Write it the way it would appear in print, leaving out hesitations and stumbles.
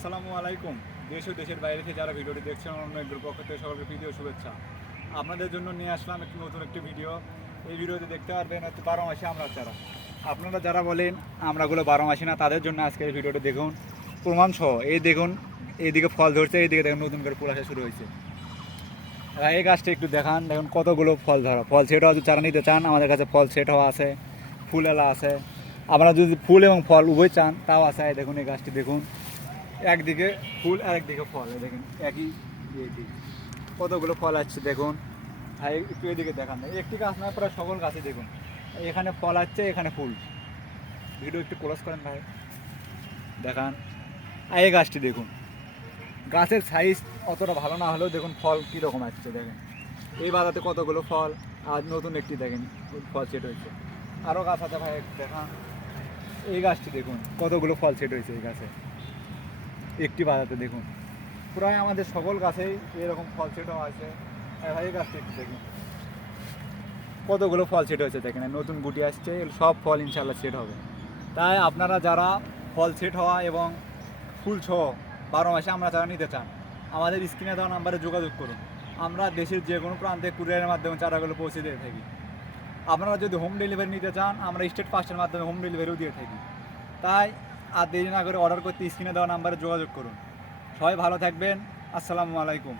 আসসালামু আলাইকুম। দেশ ও দেশের বাইরে থেকে যারা ভিডিওটি দেখছেন অন্য একদুর পক্ষ থেকে সকলকে ভিডিও শুভেচ্ছা। আপনাদের জন্য নিয়ে আসলাম নতুন একটি ভিডিও। এই ভিডিওতে দেখতে পারবেন হচ্ছে 12 মাসে আমরা চারা। আপনারা যারা বলেন আমরাগুলো 12 মাসে না, তাদের জন্য আজকে এই ভিডিওটি দেখুন প্রমাণ সহ। এই দেখুন, এইদিকে ফল ধরছে, এইদিকে দেখুন নতুন করে ফুল আসা শুরু হয়েছে। এই গাছটা একটু দেখুন কতগুলো ফল ধরা। ফল সেট হওয়া যদি চারা নিতে চান, আমাদের কাছে ফল সেট হওয়া আছে, ফুল এলা আছে। আপনারা যদি ফুল এবং ফল উভয় চান তাও আছে। দেখুন এই গাছটি দেখুন, একদিকে ফুল আর একদিকে ফল। দেখুন একই কতগুলো ফল আসছে দেখুন। আর একটু এদিকে দেখান, একটি গাছ নয় প্রায় সকল গাছে দেখুন এখানে ফল আসছে, এখানে ফুল। ভিডিও একটু ক্লোজ করেন ভাই, দেখান। আর এই গাছটি দেখুন, গাছের সাইজ অতটা ভালো না হলেও দেখুন ফল কীরকম আসছে দেখেন। এই বাজাতে কতগুলো ফল, আর নতুন একটি দেখেন ফল সেট হয়েছে। আরও গাছ আছে ভাই, দেখান। এই গাছটি দেখুন কতগুলো ফল সেট হয়েছে এই গাছে একটি বাজাতে দেখুন। প্রায় আমাদের সকল গাছেই এরকম ফল সেটও আছে। ভাই এই গাছটি একটু দেখুন কতগুলো ফল সেট হয়েছে দেখেন, নতুন গুটি আসছে, সব ফল ইনশাল্লাহ সেট হবে। তাই আপনারা যারা ফল সেট হওয়া এবং ফুল সহ 12 মাসে আমরা চারা নিতে চান, আমাদের স্ক্রিনে দেওয়া নাম্বারে যোগাযোগ করুন। আমরা দেশের যে কোনো প্রান্তে কুরিয়ারের মাধ্যমে চারাগুলো পৌঁছে দিয়ে থাকি। আপনারা যদি হোম ডেলিভারি নিতে চান, আমরা স্টেট ফাস্টের মাধ্যমে হোম ডেলিভারিও দিয়ে থাকি। তাই আর দেরি না করে অর্ডার করতে স্ক্রিনে দেওয়া নাম্বারে যোগাযোগ করুন। সবাই ভালো থাকবেন। আসসালামু আলাইকুম।